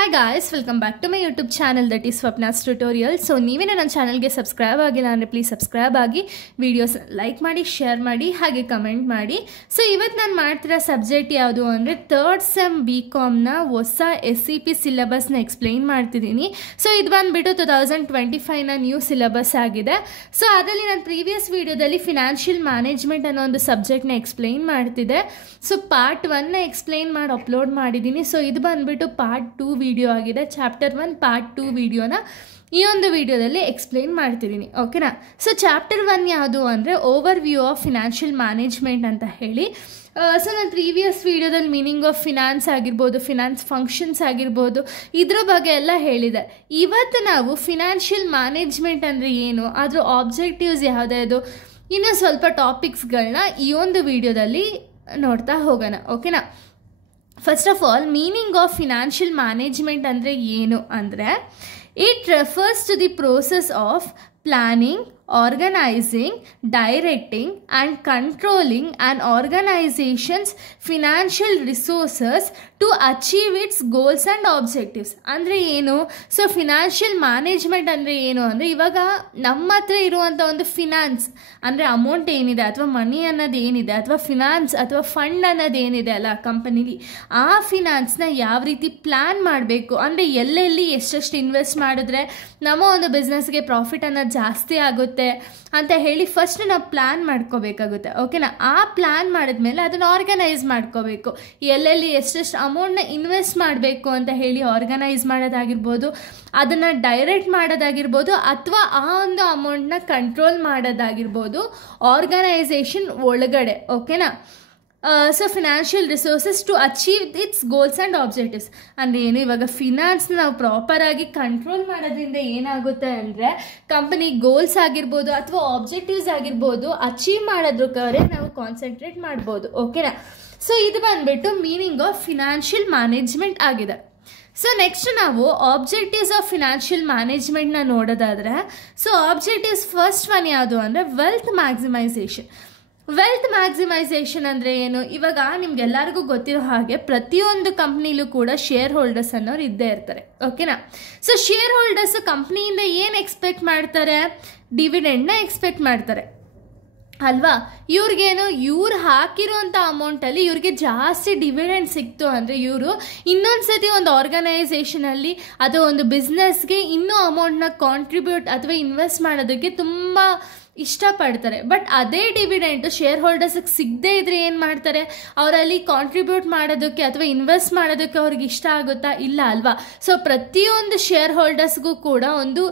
Hi guys, welcome back to my YouTube channel that is Swapna's Tutorial. So ನೀವೇ ನನ್ನ ಚಾನಲ್ಗೆ subscribe ಆಗಿಲ್ಲ ಅಂದರೆ ಪ್ಲೀಸ್ ಸಬ್ಸ್ಕ್ರೈಬ್ ಆಗಿ ವಿಡಿಯೋಸ್ ಲೈಕ್ ಮಾಡಿ ಶೇರ್ ಮಾಡಿ ಹಾಗೆ ಕಮೆಂಟ್ ಮಾಡಿ. ಸೊ ಇವತ್ತು ನಾನು ಮಾಡ್ತಿರೋ ಸಬ್ಜೆಕ್ಟ್ ಯಾವುದು ಅಂದರೆ ಥರ್ಡ್ ಸೆಮ್ BComನ ಹೊಸ SCP ಸಿಲೆಬಸ್ನ ಎಕ್ಸ್ಪ್ಲೈನ್ ಮಾಡ್ತಿದ್ದೀನಿ. ಸೊ ಇದು ಬಂದುಬಿಟ್ಟು 2025ನ ನ್ಯೂ ಸಿಲೆಬಸ್ ಆಗಿದೆ. ಸೊ ಅದರಲ್ಲಿ ನಾನು ಪ್ರೀವಿಯಸ್ ವಿಡಿಯೋದಲ್ಲಿ ಫಿನಾನ್ಷಿಯಲ್ ಮ್ಯಾನೇಜ್ಮೆಂಟ್ ಅನ್ನೋ ಒಂದು ಸಬ್ಜೆಕ್ಟ್ನ ಎಕ್ಸ್ಪ್ಲೈನ್ ಮಾಡ್ತಿದ್ದೆ. ಸೊ ಪಾರ್ಟ್ 1ನ ಎಕ್ಸ್ಪ್ಲೈನ್ ಮಾಡಿ ಅಪ್ಲೋಡ್ ಮಾಡಿದ್ದೀನಿ. ಸೊ ಇದು ಬಂದುಬಿಟ್ಟು ಪಾರ್ಟ್ 2 ವಿಡಿಯೋ ಆಗಿದೆ. ಚಾಪ್ಟರ್ 1 ಪಾರ್ಟ್ 2 ವಿಡಿಯೋನ ಈ ಒಂದು ವಿಡಿಯೋದಲ್ಲಿ ಎಕ್ಸ್ಪ್ಲೈನ್ ಮಾಡ್ತಿದ್ದೀನಿ, ಓಕೆನಾ. ಸೊ ಚಾಪ್ಟರ್ 1 ಯಾವುದು ಅಂದರೆ over view of financial management ಅಂತ ಹೇಳಿ. ಸೊ ನಾನು ಪ್ರೀವಿಯಸ್ ವಿಡಿಯೋದಲ್ಲಿ ಮೀನಿಂಗ್ ಆಫ್ ಫಿನಾನ್ಸ್ ಆಗಿರ್ಬೋದು, ಫಿನಾನ್ಸ್ ಫಂಕ್ಷನ್ಸ್ ಆಗಿರ್ಬೋದು, ಇದ್ರ ಬಗ್ಗೆ ಎಲ್ಲ ಹೇಳಿದೆ. ಇವತ್ತು ನಾವು ಫಿನಾನ್ಷಿಯಲ್ ಮ್ಯಾನೇಜ್ಮೆಂಟ್ ಅಂದರೆ ಏನು, ಅದರ ಆಬ್ಜೆಕ್ಟಿವ್ಸ್ ಯಾವುದ್ಯಾವುದು, ಇನ್ನೂ ಸ್ವಲ್ಪ ಟಾಪಿಕ್ಸ್ಗಳನ್ನ ಈ ಒಂದು ವಿಡಿಯೋದಲ್ಲಿ ನೋಡ್ತಾ ಹೋಗೋಣ, ಓಕೆನಾ. First of all meaning of financial management ಅಂದರೆ ಏನು ಅಂದರೆ it refers to the process of planning, organizing, directing and controlling an organization's financial resources to achieve its goals and objectives. ಅಂದರೆ ಏನು? ಸೊ ಫಿನಾನ್ಷಿಯಲ್ ಮ್ಯಾನೇಜ್ಮೆಂಟ್ ಅಂದರೆ ಏನು ಅಂದರೆ ಇವಾಗ ನಮ್ಮ ಹತ್ರ ಇರುವಂಥ ಒಂದು ಫಿನಾನ್ಸ್ ಅಂದರೆ ಅಮೌಂಟ್ ಏನಿದೆ ಅಥವಾ ಮನಿ ಅನ್ನೋದು ಏನಿದೆ ಅಥವಾ ಫಿನಾನ್ಸ್ ಅಥವಾ ಫಂಡ್ ಅನ್ನೋದು ಏನಿದೆ ಅಲ್ಲ ಕಂಪನಿಲಿ, ಆ ಫಿನಾನ್ಸ್ನ ಯಾವ ರೀತಿ ಪ್ಲ್ಯಾನ್ ಮಾಡಬೇಕು ಅಂದರೆ ಎಲ್ಲೆಲ್ಲಿ ಎಷ್ಟೆಷ್ಟು ಇನ್ವೆಸ್ಟ್ ಮಾಡಿದ್ರೆ ನಮ್ಮ ಒಂದು ಬಿಸ್ನೆಸ್ಗೆ ಪ್ರಾಫಿಟ್ ಅನ್ನೋದು ಜಾಸ್ತಿ ಆಗುತ್ತೆ ಅಂತ ಹೇಳಿ ಫಸ್ಟ್ ನಾವು ಪ್ಲ್ಯಾನ್ ಮಾಡ್ಕೋಬೇಕಾಗುತ್ತೆ, ಓಕೆನಾ. ಆ ಪ್ಲ್ಯಾನ್ ಮಾಡಿದ್ಮೇಲೆ ಅದನ್ನು ಆರ್ಗನೈಸ್ ಮಾಡ್ಕೋಬೇಕು. ಎಲ್ಲೆಲ್ಲಿ ಎಷ್ಟೆಷ್ಟು ಅಮೌಂಟ್ನ ಇನ್ವೆಸ್ಟ್ ಮಾಡಬೇಕು ಅಂತ ಹೇಳಿ ಆರ್ಗನೈಸ್ ಮಾಡೋದಾಗಿರ್ಬೋದು, ಅದನ್ನು ಡೈರೆಕ್ಟ್ ಮಾಡೋದಾಗಿರ್ಬೋದು, ಅಥವಾ ಆ ಒಂದು ಅಮೌಂಟ್ನ ಕಂಟ್ರೋಲ್ ಮಾಡೋದಾಗಿರ್ಬೋದು ಆರ್ಗನೈಸೇಷನ್ ಒಳಗಡೆ, ಓಕೆನಾ. So financial resources to achieve its goals and objectives ಅಂದರೆ ಏನು? ಇವಾಗ ಫಿನಾನ್ಸ್ನ ನಾವು ಪ್ರಾಪರಾಗಿ ಕಂಟ್ರೋಲ್ ಮಾಡೋದ್ರಿಂದ ಏನಾಗುತ್ತೆ ಅಂದರೆ ಕಂಪನಿ ಗೋಲ್ಸ್ ಆಗಿರ್ಬೋದು ಅಥವಾ ಆಬ್ಜೆಕ್ಟಿವ್ಸ್ ಆಗಿರ್ಬೋದು ಅಚೀವ್ ಮಾಡೋದ್ರ ಕಡೆ ನಾವು ಕಾನ್ಸಂಟ್ರೇಟ್ ಮಾಡ್ಬೋದು, ಓಕೆನಾ. ಸೊ ಇದು ಬಂದುಬಿಟ್ಟು ಮೀನಿಂಗ್ ಆಫ್ ಫಿನಾನ್ಷಿಯಲ್ ಮ್ಯಾನೇಜ್ಮೆಂಟ್ ಆಗಿದೆ. ಸೊ ನೆಕ್ಸ್ಟ್ ನಾವು ಆಬ್ಜೆಕ್ಟಿವ್ಸ್ ಆಫ್ ಫಿನಾನ್ಷಿಯಲ್ ಮ್ಯಾನೇಜ್ಮೆಂಟ್ನ ನೋಡೋದಾದರೆ, ಸೊ ಆಬ್ಜೆಕ್ಟಿವ್ಸ್ ಫಸ್ಟ್ ಒನ್ ಯಾವುದು ಅಂದರೆ ವೆಲ್ತ್ ಮ್ಯಾಕ್ಸಿಮೈಸೇಷನ್. ವೆಲ್ತ್ ಮ್ಯಾಕ್ಸಿಮೈಸೇಷನ್ ಅಂದರೆ ಏನು? ಇವಾಗ ನಿಮ್ಗೆಲ್ಲರಿಗೂ ಗೊತ್ತಿರೋ ಹಾಗೆ ಪ್ರತಿಯೊಂದು ಕಂಪ್ನಿಲೂ ಕೂಡ ಶೇರ್ ಹೋಲ್ಡರ್ಸ್ ಅನ್ನೋರು ಇದ್ದೇ ಇರ್ತಾರೆ, ಓಕೆನಾ. ಸೊ ಶೇರ್ ಹೋಲ್ಡರ್ಸ್ ಕಂಪ್ನಿಯಿಂದ ಏನು ಎಕ್ಸ್ಪೆಕ್ಟ್ ಮಾಡ್ತಾರೆ? ಡಿವಿಡೆಂಡ್ನ ಎಕ್ಸ್ಪೆಕ್ಟ್ ಮಾಡ್ತಾರೆ ಅಲ್ವಾ. ಇವ್ರಿಗೇನು, ಇವ್ರು ಹಾಕಿರುವಂಥ ಅಮೌಂಟಲ್ಲಿ ಇವ್ರಿಗೆ ಜಾಸ್ತಿ ಡಿವಿಡೆಂಡ್ ಸಿಕ್ತು ಅಂದರೆ ಇವರು ಇನ್ನೊಂದು ಸತಿ ಒಂದು ಆರ್ಗನೈಸೇಷನಲ್ಲಿ ಅಥವಾ ಒಂದು ಬಿಸ್ನೆಸ್ಗೆ ಇನ್ನೂ ಅಮೌಂಟ್ನ ಕಾಂಟ್ರಿಬ್ಯೂಟ್ ಅಥವಾ ಇನ್ವೆಸ್ಟ್ ಮಾಡೋದಕ್ಕೆ ತುಂಬ ಇಷ್ಟಪಡ್ತಾರೆ. ಬಟ್ ಅದೇ ಡಿವಿಡೆಂಟು ಶೇರ್ ಹೋಲ್ಡರ್ಸಿಗೆ ಸಿಗದೇ ಇದ್ರೆ ಏನು ಮಾಡ್ತಾರೆ? ಅವರಲ್ಲಿ ಕಾಂಟ್ರಿಬ್ಯೂಟ್ ಮಾಡೋದಕ್ಕೆ ಅಥವಾ ಇನ್ವೆಸ್ಟ್ ಮಾಡೋದಕ್ಕೆ ಅವ್ರಿಗೆ ಇಷ್ಟ ಆಗುತ್ತಾ? ಇಲ್ಲ ಅಲ್ವಾ. ಸೊ ಪ್ರತಿಯೊಂದು ಶೇರ್ ಹೋಲ್ಡರ್ಸ್ಗೂ ಕೂಡ ಒಂದು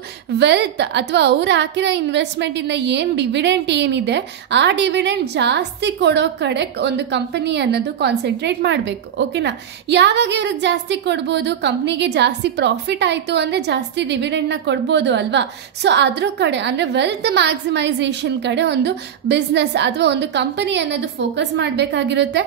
ವೆಲ್ತ್ ಅಥವಾ ಅವ್ರು ಹಾಕಿರೋ ಇನ್ವೆಸ್ಟ್ಮೆಂಟಿಂದ ಏನು ಡಿವಿಡೆಂಟ್ ಏನಿದೆ ಆ ಡಿವಿಡೆಂಟ್ ಜಾಸ್ತಿ ಕೊಡೋ ಕಡೆ ಒಂದು ಕಂಪನಿ ಅನ್ನೋದು ಕಾನ್ಸಂಟ್ರೇಟ್ ಮಾಡಬೇಕು, ಓಕೆನಾ. ಯಾವಾಗ ಇವ್ರಿಗೆ ಜಾಸ್ತಿ ಕೊಡ್ಬೋದು? ಕಂಪ್ನಿಗೆ ಜಾಸ್ತಿ ಪ್ರಾಫಿಟ್ ಆಯಿತು ಅಂದರೆ ಜಾಸ್ತಿ ಡಿವಿಡೆಂಟ್ನ ಕೊಡ್ಬೋದು ಅಲ್ವಾ. ಸೊ ಅದ್ರ ಕಡೆ ಅಂದರೆ ವೆಲ್ತ್ ಮ್ಯಾಕ್ಸಿಮೈಸೇಷನ್ ಕಡೆ ಒಂದು ಬಿಸ್ನೆಸ್ ಅಥವಾ ಒಂದು ಕಂಪನಿ ಅನ್ನೋದು ಫೋಕಸ್ ಮಾಡಬೇಕಾಗಿರುತ್ತೆ.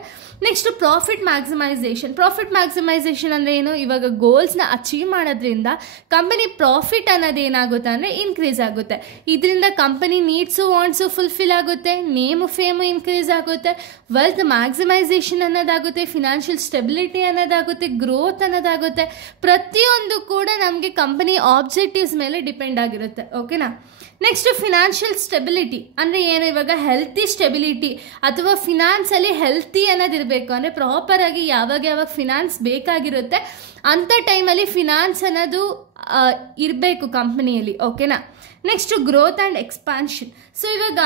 Next profit maximisation. Profit maximisation ಅಂದರೆ ಏನು? ಇವಾಗ ಗೋಲ್ಸ್ನ ಅಚೀವ್ ಮಾಡೋದ್ರಿಂದ ಕಂಪನಿ ಪ್ರಾಫಿಟ್ ಅನ್ನೋದು ಏನಾಗುತ್ತೆ ಅಂದರೆ ಇನ್ಕ್ರೀಸ್ ಆಗುತ್ತೆ. ಇದರಿಂದ ಕಂಪನಿ ನೀಡ್ಸು ವಾಂಟ್ಸು ಫುಲ್ಫಿಲ್ ಆಗುತ್ತೆ, ನೇಮು ಫೇಮು ಇನ್ಕ್ರೀಸ್ ಆಗುತ್ತೆ, ವೆಲ್ತ್ ಮ್ಯಾಕ್ಸಿಮೈಸೇಷನ್ ಅನ್ನೋದಾಗುತ್ತೆ, ಫಿನಾನ್ಷಿಯಲ್ ಸ್ಟೆಬಿಲಿಟಿ ಅನ್ನೋದಾಗುತ್ತೆ, ಗ್ರೋತ್ ಅನ್ನೋದಾಗುತ್ತೆ. ಪ್ರತಿಯೊಂದು ಕೂಡ ನಮಗೆ ಕಂಪನಿ ಆಬ್ಜೆಕ್ಟಿವ್ಸ್ ಮೇಲೆ ಡಿಪೆಂಡ್ ಆಗಿರುತ್ತೆ, ಓಕೆನಾ. ನೆಕ್ಸ್ಟ್ ಫಿನಾನ್ಷಿಯಲ್ ಸ್ಟೆಬಿಲಿಟಿ ಅಂದರೆ ಏನು? ಇವಾಗ ಹೆಲ್ತಿ ಸ್ಟೆಬಿಲಿಟಿ ಅಥವಾ ಫಿನಾನ್ಸಲ್ಲಿ ಹೆಲ್ತಿ ಅನ್ನೋದಿರಬೇಕು ಅಂದರೆ ಪ್ರಾಪರಾಗಿ ಯಾವಾಗ ಫಿನಾನ್ಸ್ ಬೇಕಾಗಿರುತ್ತೆ ಅಂಥ ಟೈಮಲ್ಲಿ ಫಿನಾನ್ಸ್ ಅನ್ನೋದು ಇರಬೇಕು ಕಂಪನಿಯಲ್ಲಿ, ಓಕೆನಾ. Next growth and expansion. So ಇವಾಗ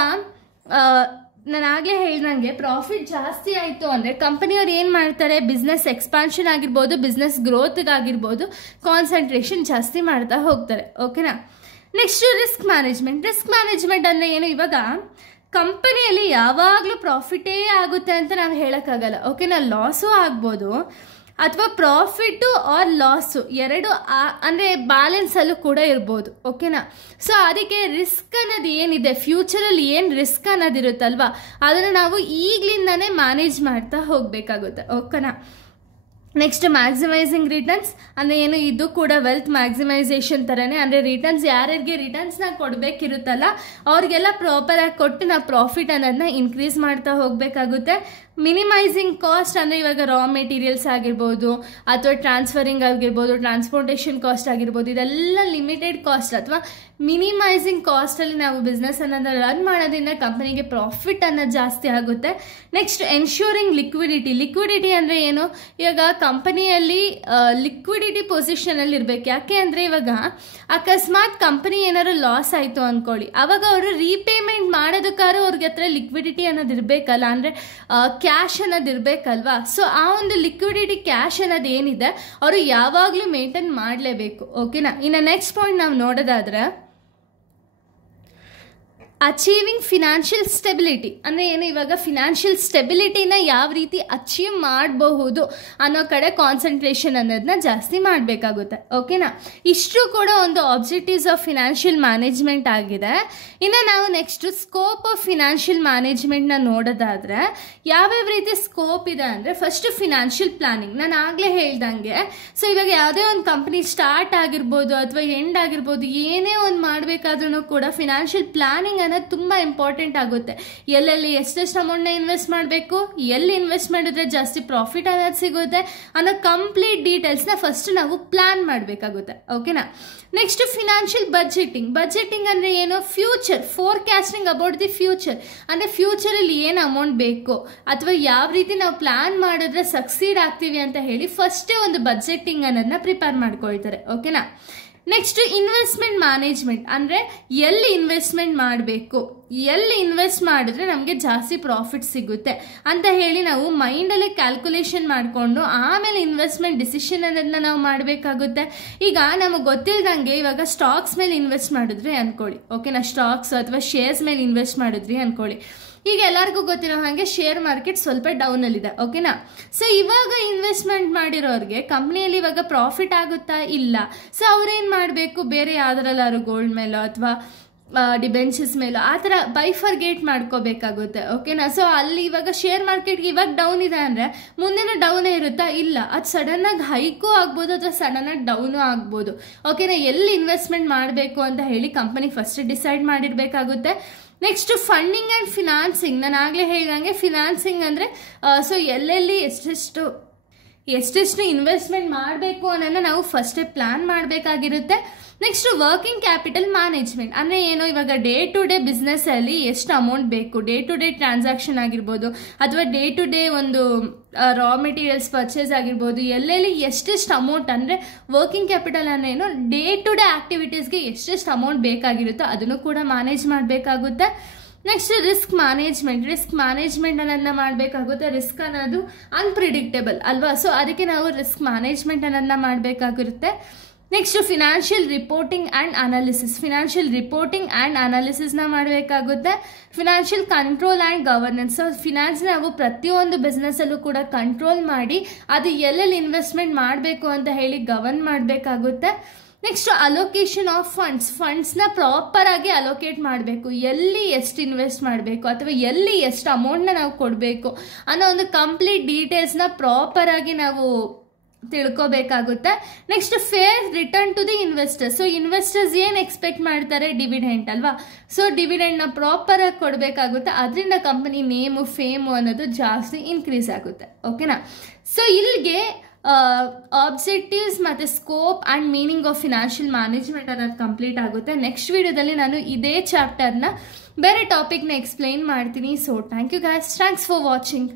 ನಾನು ಆಗಲೇ ಹೇಳ್ದಂಗೆ ಪ್ರಾಫಿಟ್ ಜಾಸ್ತಿ ಆಯಿತು ಅಂದರೆ ಕಂಪನಿಯವ್ರು ಏನು ಮಾಡ್ತಾರೆ? ಬಿಸ್ನೆಸ್ ಎಕ್ಸ್ಪಾನ್ಷನ್ ಆಗಿರ್ಬೋದು, ಬಿಸ್ನೆಸ್ ಗ್ರೋತ್ಗಾಗಿರ್ಬೋದು ಕಾನ್ಸಂಟ್ರೇಷನ್ ಜಾಸ್ತಿ ಮಾಡ್ತಾ ಹೋಗ್ತಾರೆ, ಓಕೆನಾ. Next risk management. Risk management ಅಂದರೆ ಏನು? ಇವಾಗ ಕಂಪನಿಯಲ್ಲಿ ಯಾವಾಗಲೂ ಪ್ರಾಫಿಟೇ ಆಗುತ್ತೆ ಅಂತ ನಾವು ಹೇಳೋಕ್ಕಾಗಲ್ಲ, ಓಕೆನಾ. ಲಾಸು ಆಗ್ಬೋದು ಅಥವಾ ಪ್ರಾಫಿಟ್ಟು ಆರ್ ಲಾಸು ಎರಡು ಅಂದರೆ ಬ್ಯಾಲೆನ್ಸಲ್ಲೂ ಕೂಡ ಇರ್ಬೋದು, ಓಕೆನಾ. ಸೊ ಅದಕ್ಕೆ ರಿಸ್ಕ್ ಅನ್ನೋದು ಏನಿದೆ, ಫ್ಯೂಚರಲ್ಲಿ ಏನು ರಿಸ್ಕ್ ಅನ್ನೋದಿರುತ್ತಲ್ವ ಅದನ್ನು ನಾವು ಈಗಲಿಂದನೇ ಮ್ಯಾನೇಜ್ ಮಾಡ್ತಾ ಹೋಗಬೇಕಾಗುತ್ತೆ, ಓಕೆನಾ. ನೆಕ್ಸ್ಟ್ ಮ್ಯಾಕ್ಸಿಮೈಸಿಂಗ್ ರಿಟರ್ನ್ಸ್ ಅಂದರೆ ಏನು? ಇದು ಕೂಡ ವೆಲ್ತ್ ಮ್ಯಾಕ್ಸಿಮೈಸೇಷನ್ ಥರನೇ. ಅಂದರೆ ರಿಟರ್ನ್ಸ್ ಯಾರ್ಯಾರಿಗೆ ರಿಟರ್ನ್ಸ್ನ ಕೊಡಬೇಕಿರುತ್ತಲ್ಲ ಅವ್ರಿಗೆಲ್ಲ ಪ್ರಾಪರಾಗಿ ಕೊಟ್ಟು ನಾವು ಪ್ರಾಫಿಟ್ ಅನ್ನೋದನ್ನ ಇನ್ಕ್ರೀಸ್ ಮಾಡ್ತಾ ಹೋಗಬೇಕಾಗುತ್ತೆ. ಮಿನಿಮೈಸಿಂಗ್ ಕಾಸ್ಟ್ ಅಂದರೆ ಇವಾಗ ರಾ ಮೆಟೀರಿಯಲ್ಸ್ ಆಗಿರ್ಬೋದು ಅಥವಾ ಟ್ರಾನ್ಸ್ಫರಿಂಗ್ ಆಗಿರ್ಬೋದು, ಟ್ರಾನ್ಸ್ಪೋರ್ಟೇಷನ್ ಕಾಸ್ಟ್ ಆಗಿರ್ಬೋದು, ಇದೆಲ್ಲ ಲಿಮಿಟೆಡ್ ಕಾಸ್ಟ್ ಅಥವಾ ಮಿನಿಮೈಸಿಂಗ್ ಕಾಸ್ಟಲ್ಲಿ ನಾವು ಬಿಸ್ನೆಸ್ ಅನ್ನೋದನ್ನ ರನ್ ಮಾಡೋದ್ರಿಂದ ಕಂಪನಿಗೆ ಪ್ರಾಫಿಟ್ ಅನ್ನೋದು ಜಾಸ್ತಿ ಆಗುತ್ತೆ. ನೆಕ್ಸ್ಟ್ ಎನ್ಶೂರಿಂಗ್ ಲಿಕ್ವಿಡಿಟಿ ಅಂದರೆ ಏನು, ಇವಾಗ ಕಂಪನಿಯಲ್ಲಿ ಲಿಕ್ವಿಡಿಟಿ ಪೊಸಿಷನಲ್ಲಿ ಇರಬೇಕು. ಯಾಕೆ ಅಂದರೆ ಇವಾಗ ಅಕಸ್ಮಾತ್ ಕಂಪನಿ ಏನಾದ್ರು ಲಾಸ್ ಆಯಿತು ಅಂದ್ಕೊಳ್ಳಿ, ಅವಾಗ ಅವರು ರೀಪೇಮೆಂಟ್ ಮಾಡೋದಕ್ಕಾದ್ರೂ ಅವ್ರಿಗೆ ಹತ್ರ ಲಿಕ್ವಿಡಿಟಿ ಅನ್ನೋದು ಇರಬೇಕಲ್ಲ, ಅಂದರೆ ಕ್ಯಾಶ್ ಅನ್ನೋದು ಇರಬೇಕಲ್ವಾ. ಸೊ ಆ ಒಂದು ಲಿಕ್ವಿಡಿಟಿ ಕ್ಯಾಶ್ ಅನ್ನೋದು ಏನಿದೆ ಅವರು ಯಾವಾಗಲೂ ಮೇಂಟೈನ್ ಮಾಡಲೇಬೇಕು. ಓಕೆನಾ. ಇನ್ನು ನೆಕ್ಸ್ಟ್ ಪಾಯಿಂಟ್ ನಾವು ನೋಡೋದಾದ್ರೆ ಅಚೀವಿಂಗ್ ಫಿನಾನ್ಷಿಯಲ್ ಸ್ಟೆಬಿಲಿಟಿ ಅಂದರೆ ಏನು, ಇವಾಗ ಫಿನಾನ್ಷಿಯಲ್ ಸ್ಟೆಬಿಲಿಟಿನ ಯಾವ ರೀತಿ ಅಚೀವ್ ಮಾಡಬಹುದು ಅನ್ನೋ ಕಡೆ ಕಾನ್ಸಂಟ್ರೇಷನ್ ಅನ್ನೋದನ್ನ ಜಾಸ್ತಿ ಮಾಡಬೇಕಾಗುತ್ತೆ. ಓಕೆನಾ. ಇಷ್ಟು ಕೂಡ ಒಂದು ಆಬ್ಜೆಕ್ಟಿವ್ಸ್ ಆಫ್ ಫಿನಾನ್ಷಿಯಲ್ ಮ್ಯಾನೇಜ್ಮೆಂಟ್ ಆಗಿದೆ. ಇನ್ನು ನಾವು ನೆಕ್ಸ್ಟ್ ಸ್ಕೋಪ್ ಆಫ್ ಫಿನಾನ್ಷಿಯಲ್ ಮ್ಯಾನೇಜ್ಮೆಂಟ್ನ ನೋಡೋದಾದರೆ ಯಾವ್ಯಾವ ರೀತಿ ಸ್ಕೋಪ್ ಇದೆ ಅಂದರೆ, ಫಸ್ಟ್ ಫಿನಾನ್ಷಿಯಲ್ ಪ್ಲಾನಿಂಗ್. ನಾನು ಆಗಲೇ ಹೇಳ್ದಂಗೆ, ಸೊ ಇವಾಗ ಯಾವುದೇ ಒಂದು ಕಂಪ್ನಿ ಸ್ಟಾರ್ಟ್ ಆಗಿರ್ಬೋದು ಅಥವಾ ಎಂಡ್ ಆಗಿರ್ಬೋದು, ಏನೇ ಒಂದು ಮಾಡಬೇಕಾದ್ರೂ ಕೂಡ ಫಿನಾನ್ಷಿಯಲ್ ಪ್ಲಾನಿಂಗ್ ಅನ್ನೋದು ತುಂಬ ಇಂಪಾರ್ಟೆಂಟ್ ಆಗುತ್ತೆ. ಎಲ್ಲೆಲ್ಲಿ ಎಷ್ಟೆಷ್ಟು ಅಮೌಂಟ್ನ ಇನ್ವೆಸ್ಟ್ ಮಾಡಬೇಕು, ಎಲ್ಲಿ ಇನ್ವೆಸ್ಟ್ ಮಾಡಿದ್ರೆ ಜಾಸ್ತಿ ಪ್ರಾಫಿಟ್ ಅನ್ನೋದು ಸಿಗುತ್ತೆ ಅನ್ನೋ ಕಂಪ್ಲೀಟ್ ಡೀಟೇಲ್ಸ್ನ ಫಸ್ಟ್ ನಾವು ಪ್ಲಾನ್ ಮಾಡಬೇಕಾಗುತ್ತೆ. ಓಕೆನಾ. ನೆಕ್ಸ್ಟ್ ಫಿನಾನ್ಷಿಯಲ್ ಬಜೆಟಿಂಗ್ ಅಂದರೆ ಏನು, future forecasting about the future ಅಂದರೆ ಫ್ಯೂಚರಲ್ಲಿ ಏನು ಅಮೌಂಟ್ ಬೇಕು ಅಥವಾ ಯಾವ ರೀತಿ ನಾವು ಪ್ಲಾನ್ ಮಾಡಿದ್ರೆ ಸಕ್ಸೀಡ್ ಆಗ್ತೀವಿ ಅಂತ ಹೇಳಿ ಫಸ್ಟೇ ಒಂದು ಬಜೆಟಿಂಗ್ ಅನ್ನೋದನ್ನ ಪ್ರಿಪೇರ್ ಮಾಡ್ಕೊಳ್ತಾರೆ. ಓಕೆನಾ. ನೆಕ್ಸ್ಟ್ ಇನ್ವೆಸ್ಟ್ಮೆಂಟ್ ಮ್ಯಾನೇಜ್ಮೆಂಟ್ ಅಂದರೆ ಎಲ್ಲಿ ಇನ್ವೆಸ್ಟ್ಮೆಂಟ್ ಮಾಡಬೇಕು, ಎಲ್ಲಿ ಇನ್ವೆಸ್ಟ್ ಮಾಡಿದ್ರೆ ನಮಗೆ ಜಾಸ್ತಿ ಪ್ರಾಫಿಟ್ ಸಿಗುತ್ತೆ ಅಂತ ಹೇಳಿ ನಾವು ಮೈಂಡಲ್ಲೇ ಕ್ಯಾಲ್ಕುಲೇಷನ್ ಮಾಡಿಕೊಂಡು ಆಮೇಲೆ ಇನ್ವೆಸ್ಟ್ಮೆಂಟ್ ಡಿಸಿಷನ್ ಅನ್ನೋದನ್ನ ನಾವು ಮಾಡಬೇಕಾಗುತ್ತೆ. ಈಗ ನಮಗೆ ಗೊತ್ತಿಲ್ಲದಂಗೆ ಇವಾಗ ಸ್ಟಾಕ್ಸ್ ಮೇಲೆ ಇನ್ವೆಸ್ಟ್ ಮಾಡಿದ್ರಿ ಅಂದ್ಕೊಳ್ಳಿ. ಓಕೆನಾ. ಸ್ಟಾಕ್ಸ್ ಅಥವಾ ಶೇರ್ಸ್ ಮೇಲೆ ಇನ್ವೆಸ್ಟ್ ಮಾಡಿದ್ರಿ ಅಂದ್ಕೊಳ್ಳಿ. ಈಗ ಎಲ್ಲರಿಗೂ ಗೊತ್ತಿರೋ ಹಾಗೆ ಶೇರ್ ಮಾರ್ಕೆಟ್ ಸ್ವಲ್ಪ ಡೌನಲ್ಲಿದೆ. ಓಕೆನಾ. ಸೊ ಇವಾಗ ಇನ್ವೆಸ್ಟ್ಮೆಂಟ್ ಮಾಡಿರೋರಿಗೆ ಕಂಪ್ನಿಯಲ್ಲಿ ಇವಾಗ ಪ್ರಾಫಿಟ್ ಆಗುತ್ತಾ, ಇಲ್ಲ. ಸೊ ಅವ್ರೇನು ಮಾಡಬೇಕು, ಬೇರೆ ಯಾವ್ದ್ರಲ್ಲಾದ್ರು ಗೋಲ್ಡ್ ಮೇಲೋ ಅಥವಾ ಡಿಬೆಂಚರ್ಸ್ ಮೇಲೋ ಆ ಥರ ಬೈಫರ್ಗೇಟ್ ಮಾಡ್ಕೋಬೇಕಾಗುತ್ತೆ. ಓಕೆನಾ. ಸೊ ಅಲ್ಲಿ ಇವಾಗ ಶೇರ್ ಮಾರ್ಕೆಟ್ಗೆ ಇವಾಗ ಡೌನ್ ಇದೆ ಅಂದರೆ ಮುಂದಿನ ಡೌನೇ ಇರುತ್ತಾ, ಇಲ್ಲ. ಅದು ಸಡನ್ನಾಗಿ ಹೈಕೂ ಆಗ್ಬೋದು ಅಥವಾ ಸಡನ್ನಾಗಿ ಡೌನು ಆಗ್ಬೋದು. ಓಕೆನಾ. ಎಲ್ಲಿ ಇನ್ವೆಸ್ಟ್ಮೆಂಟ್ ಮಾಡಬೇಕು ಅಂತ ಹೇಳಿ ಕಂಪನಿ ಫಸ್ಟ್ ಡಿಸೈಡ್ ಮಾಡಿರಬೇಕಾಗುತ್ತೆ. Next funding and financing. ನಾನು ಆಗಲೇ ಹೇಳಿದಂಗೆ ಫಿನಾನ್ಸಿಂಗ್ ಅಂದರೆ ಸೊ ಎಲ್ಲೆಲ್ಲಿ ಎಷ್ಟೆಷ್ಟು ಇನ್ವೆಸ್ಟ್ಮೆಂಟ್ ಮಾಡಬೇಕು ಅನ್ನೋದನ್ನ ನಾವು ಫಸ್ಟೇ ಪ್ಲಾನ್ ಮಾಡಬೇಕಾಗಿರುತ್ತೆ. ನೆಕ್ಸ್ಟ್ ವರ್ಕಿಂಗ್ ಕ್ಯಾಪಿಟಲ್ ಮ್ಯಾನೇಜ್ಮೆಂಟ್ ಅಂದರೆ ಏನು, ಇವಾಗ ಡೇ ಟು ಡೇ ಬಿಸ್ನೆಸ್ಸಲ್ಲಿ ಎಷ್ಟು ಅಮೌಂಟ್ ಬೇಕು, ಡೇ ಟು ಡೇ ಟ್ರಾನ್ಸಾಕ್ಷನ್ ಆಗಿರ್ಬೋದು ಅಥವಾ ಡೇ ಟು ಡೇ ಒಂದು ರಾ ಮೆಟೀರಿಯಲ್ಸ್ ಪರ್ಚೇಸ್ ಆಗಿರ್ಬೋದು, ಎಲ್ಲೆಲ್ಲಿ ಎಷ್ಟೆಷ್ಟು ಅಮೌಂಟ್ ಅಂದರೆ ವರ್ಕಿಂಗ್ ಕ್ಯಾಪಿಟಲ್ ಅನ್ನೇನು ಡೇ ಟು ಡೇ ಆ್ಯಕ್ಟಿವಿಟೀಸ್ಗೆ ಎಷ್ಟೆಷ್ಟು ಅಮೌಂಟ್ ಬೇಕಾಗಿರುತ್ತೋ ಅದನ್ನು ಕೂಡ ಮ್ಯಾನೇಜ್ ಮಾಡಬೇಕಾಗುತ್ತೆ. ನೆಕ್ಸ್ಟ್ ರಿಸ್ಕ್ ಮ್ಯಾನೇಜ್ಮೆಂಟ್ ಅನ್ನೋದನ್ನ ಮಾಡಬೇಕಾಗುತ್ತೆ. ರಿಸ್ಕ್ ಅನ್ನೋದು ಅನ್ಪ್ರಿಡಿಕ್ಟೇಬಲ್ ಅಲ್ವಾ. ಸೊ ಅದಕ್ಕೆ ನಾವು ರಿಸ್ಕ್ ಮ್ಯಾನೇಜ್ಮೆಂಟ್ ಅನ್ನೋದನ್ನ ಮಾಡಬೇಕಾಗಿರುತ್ತೆ. ನೆಕ್ಸ್ಟ್ ಫಿನಾನ್ಷಿಯಲ್ ರಿಪೋರ್ಟಿಂಗ್ ಆ್ಯಂಡ್ ಅನಾಲಿಸಿಸ್ನ ಮಾಡಬೇಕಾಗುತ್ತೆ. Financial control and governance. So finance ನಾವು ಪ್ರತಿಯೊಂದು ಬಿಸ್ನೆಸ್ಸಲ್ಲೂ ಕೂಡ ಕಂಟ್ರೋಲ್ ಮಾಡಿ ಅದು ಎಲ್ಲೆಲ್ಲಿ ಇನ್ವೆಸ್ಟ್ಮೆಂಟ್ ಮಾಡಬೇಕು ಅಂತ ಹೇಳಿ ಗವರ್ನ್ ಮಾಡಬೇಕಾಗುತ್ತೆ. ನೆಕ್ಸ್ಟ್ ಅಲೋಕೇಶನ್ ಆಫ್ ಫಂಡ್ಸ್ನ ಪ್ರಾಪರ್ ಆಗಿ ಅಲೋಕೇಟ್ ಮಾಡಬೇಕು. ಎಲ್ಲಿ ಎಷ್ಟು ಇನ್ವೆಸ್ಟ್ ಮಾಡಬೇಕು ಅಥವಾ ಎಲ್ಲಿ ಎಷ್ಟು ಅಮೌಂಟ್ನ ನಾವು ಕೊಡಬೇಕು ಅನ್ನೋ ಒಂದು ಕಂಪ್ಲೀಟ್ ಡೀಟೇಲ್ಸ್ನ ಪ್ರಾಪರ್ ಆಗಿ ನಾವು ತಿಳ್ಕೋಬೇಕಾಗುತ್ತೆ. Next fair return to the investors. So investors ಏನು ಎಕ್ಸ್ಪೆಕ್ಟ್ ಮಾಡ್ತಾರೆ, ಡಿವಿಡೆಂಟ್ ಅಲ್ವಾ. ಸೊ ಡಿವಿಡೆಂಡ್ನ ಪ್ರಾಪರ್ ಆಗಿ ಕೊಡಬೇಕಾಗುತ್ತೆ. ಅದರಿಂದ ಕಂಪನಿ ನೇಮು ಫೇಮು ಅನ್ನೋದು ಜಾಸ್ತಿ ಇನ್ಕ್ರೀಸ್ ಆಗುತ್ತೆ. ಓಕೆನಾ. ಸೊ ಇಲ್ಲಿಗೆ ಆಬ್ಜೆಕ್ಟಿವ್ಸ್ ಮತ್ತು scope and meaning of financial management ಅನ್ನೋದು ಕಂಪ್ಲೀಟ್ ಆಗುತ್ತೆ. ನೆಕ್ಸ್ಟ್ ವಿಡಿಯೋದಲ್ಲಿ ನಾನು ಇದೇ ಚಾಪ್ಟರ್ನ ಬೇರೆ ಟಾಪಿಕ್ನ ಎಕ್ಸ್ಪ್ಲೈನ್ ಮಾಡ್ತೀನಿ. So thank you guys, thanks for watching.